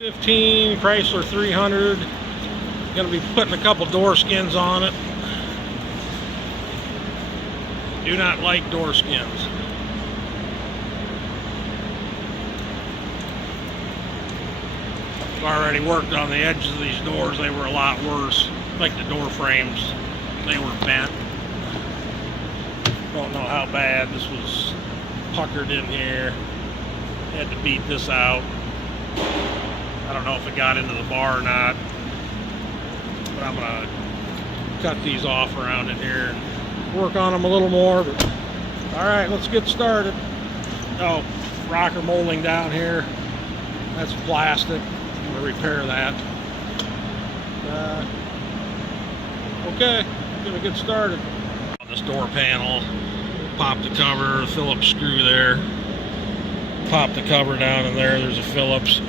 15 Chrysler 300. Going to be putting a couple door skins on it. Do not like door skins. I've already worked on the edges of these doors. They were a lot worse. Like the door frames, they were bent. Don't know how bad. This was puckered in here. Had to beat this out. I don't know if it got into the bar or not, but I'm gonna cut these off around in here and work on them a little more. But all right, let's get started. Oh, rocker molding down here. That's plastic. I'm gonna repair that. Okay, I'm gonna get started. On this door panel, pop the cover, Phillips screw there. Pop the cover down in there. There's a Phillips.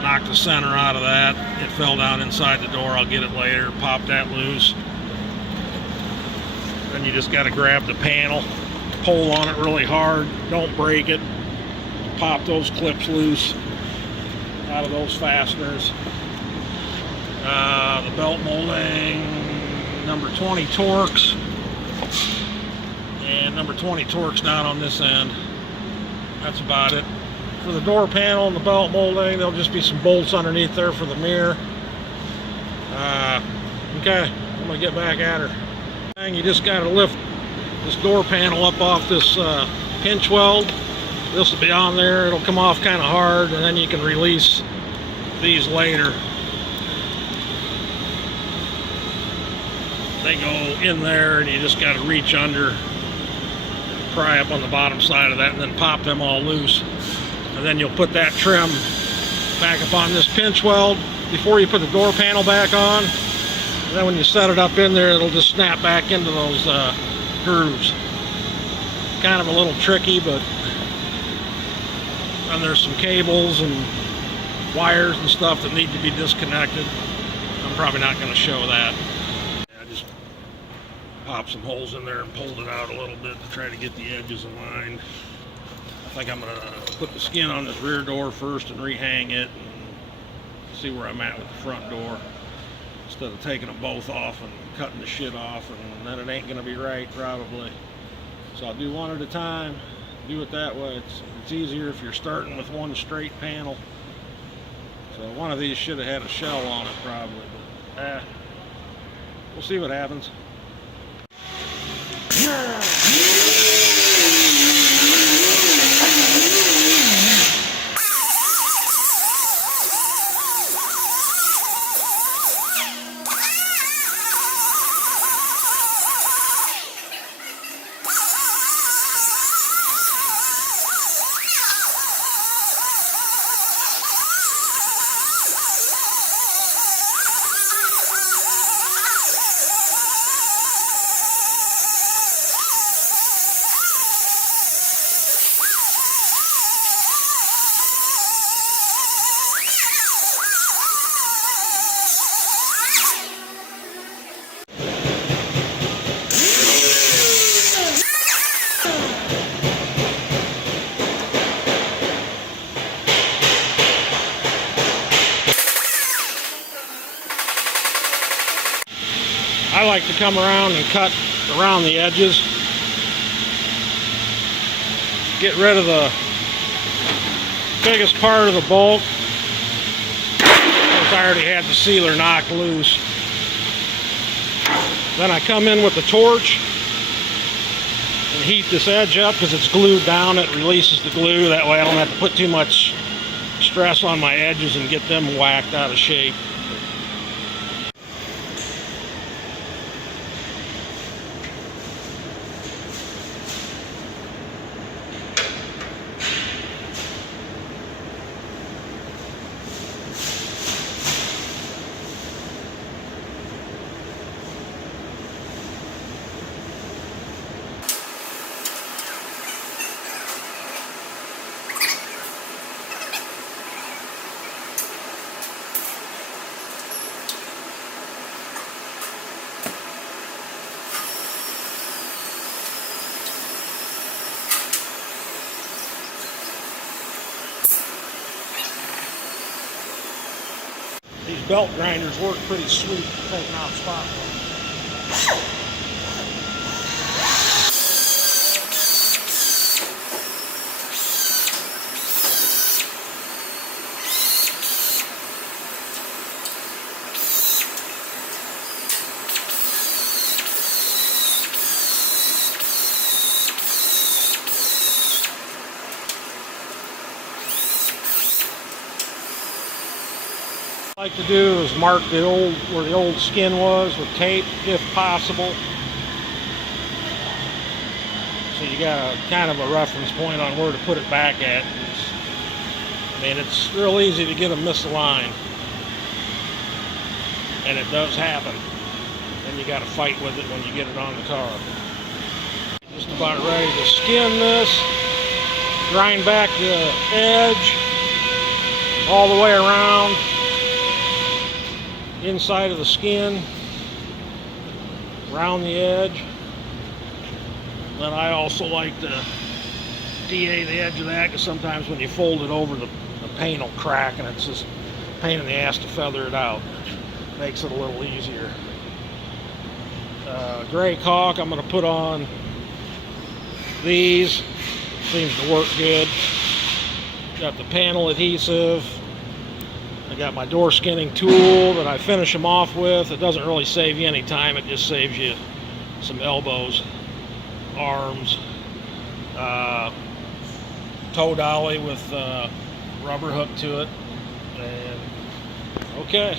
Knock the center out of that. It fell down inside the door. I'll get it later. Pop that loose. Then you just got to grab the panel, pull on it really hard. Don't break it. Pop those clips loose out of those fasteners. The belt molding, number 20 Torx, and number 20 Torx down on this end. That's about it. For the door panel and the belt molding, there'll just be some bolts underneath there for the mirror. Okay, I'm gonna get back at her. And you just gotta lift this door panel up off this pinch weld. This will be on there. It'll come off kind of hard, and then you can release these later. They go in there, and you just got to reach under, pry up on the bottom side of that, and then pop them all loose. And then you'll put that trim back up on this pinch weld before you put the door panel back on. And then when you set it up in there, it'll just snap back into those grooves. Kind of a little tricky, but and there's some cables and wires and stuff that need to be disconnected. I'm probably not going to show that. I just popped some holes in there and pulled it out a little bit to try to get the edges aligned. I think I'm going to put the skin on this rear door first and rehang it and see where I'm at with the front door, instead of taking them both off and cutting the shit off, and then it ain't going to be right probably. So I'll do one at a time. Do it that way. It's easier if you're starting with one straight panel. So one of these should have had a shell on it probably, but we'll see what happens. I like to come around and cut around the edges. Get rid of the biggest part of the bolt. I already had the sealer knocked loose. Then I come in with the torch and heat this edge up because it's glued down. It releases the glue. That way I don't have to put too much stress on my edges and get them whacked out of shape. belt grinders work pretty sweet for taking out spot welding. What I like to do is mark where the old skin was with tape, if possible. So you got a kind of a reference point on where to put it back at. I mean, it's real easy to get them misaligned, and it does happen. Then you got to fight with it when you get it on the car. Just about ready to skin this. Grind back the edge all the way around. Inside of the skin, around the edge. Then I also like to DA the edge of that, because sometimes when you fold it over, the paint will crack, and it's just a pain in the ass to feather it out. Makes it a little easier. Gray caulk, I'm going to put on these. Seems to work good. Got the panel adhesive. I got my door skinning tool that I finish them off with. It doesn't really save you any time. It just saves you some elbows, arms. Toe dolly with rubber hook to it. And okay.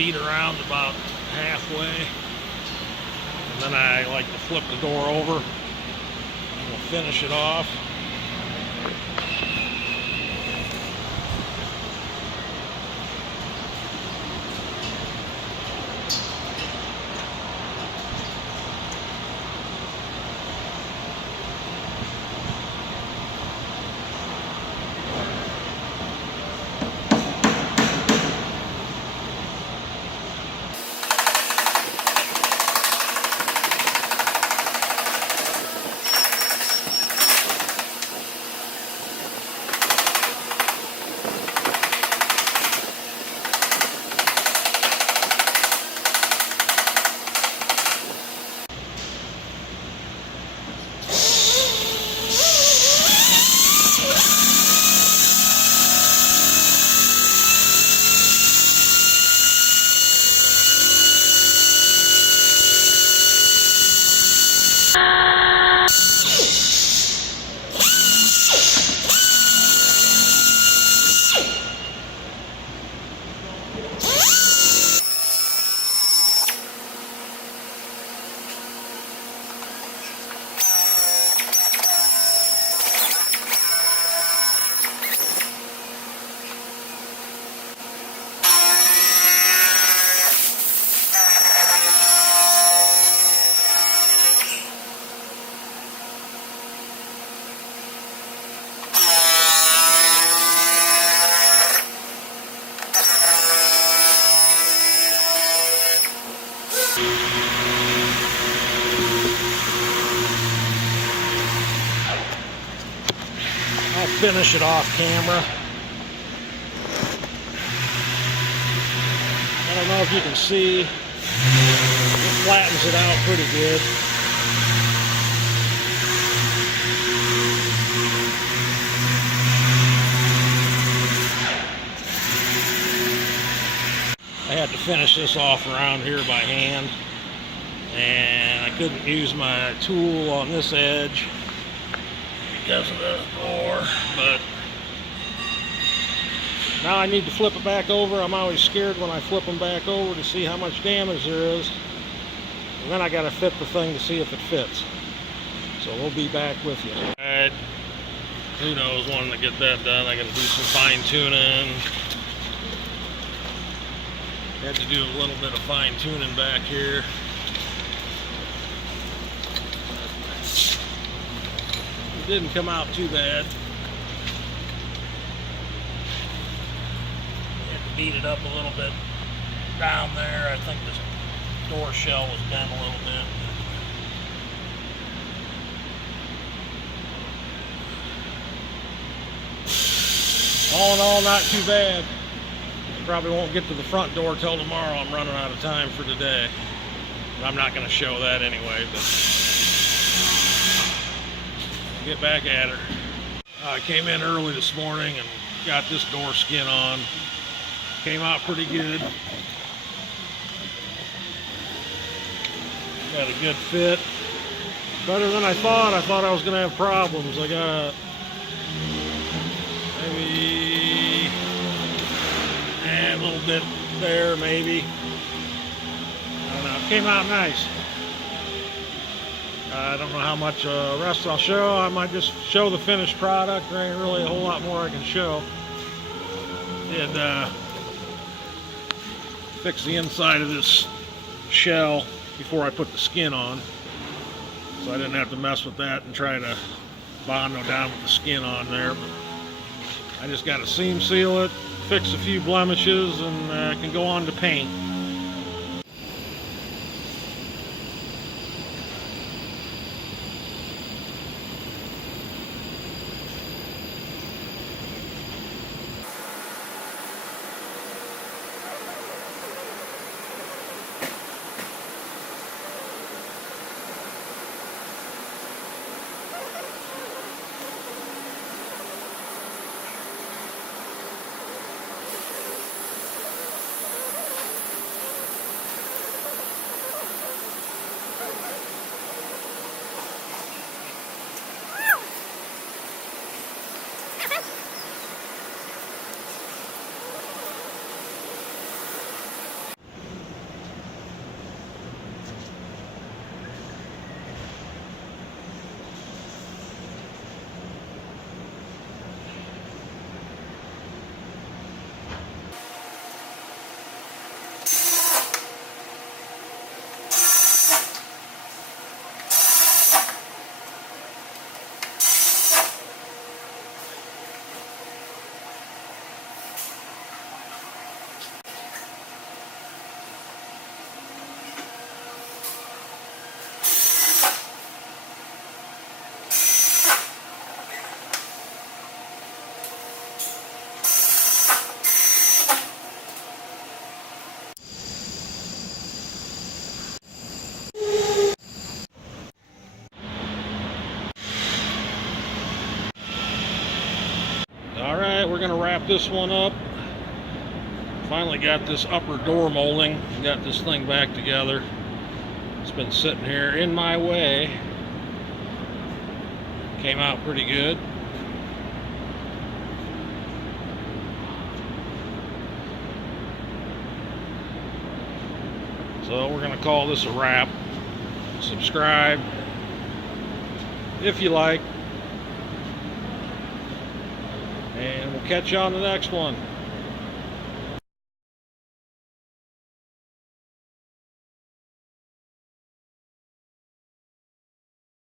beat around about halfway. And then I like to flip the door over and we'll finish it off. I'll finish it off camera. I don't know if you can see, it flattens it out pretty good. I had to finish this off around here by hand, and I couldn't use my tool on this edge because of the door, but now I need to flip it back over. I'm always scared when I flip them back over to see how much damage there is, and then I got to fit the thing to see if it fits. So we'll be back with you. Alright, who knows when to get that done. I got to do some fine tuning. Had to do a little bit of fine tuning back here. It didn't come out too bad. Had to beat it up a little bit down there. I think this door shell was bent a little bit. All in all, not too bad. Probably won't get to the front door till tomorrow. I'm running out of time for today. But I'm not going to show that anyway, but get back at her. I came in early this morning and got this door skin on. Came out pretty good. Got a good fit. Better than I thought. I thought I was going to have problems. I got maybe a little bit there, maybe. I don't know. It came out nice. I don't know how much rest I'll show. I might just show the finished product. There ain't really a whole lot more I can show. Did fix the inside of this shell before I put the skin on, so I didn't have to mess with that and try to Bondo down with the skin on there. But I just got to seam seal it, fix a few blemishes, and can go on to paint. we're going to wrap this one up. Finally got this upper door molding, got this thing back together. It's been sitting here in my way. Came out pretty good. So we're going to call this a wrap. Subscribe if you like. And we'll catch you on the next one.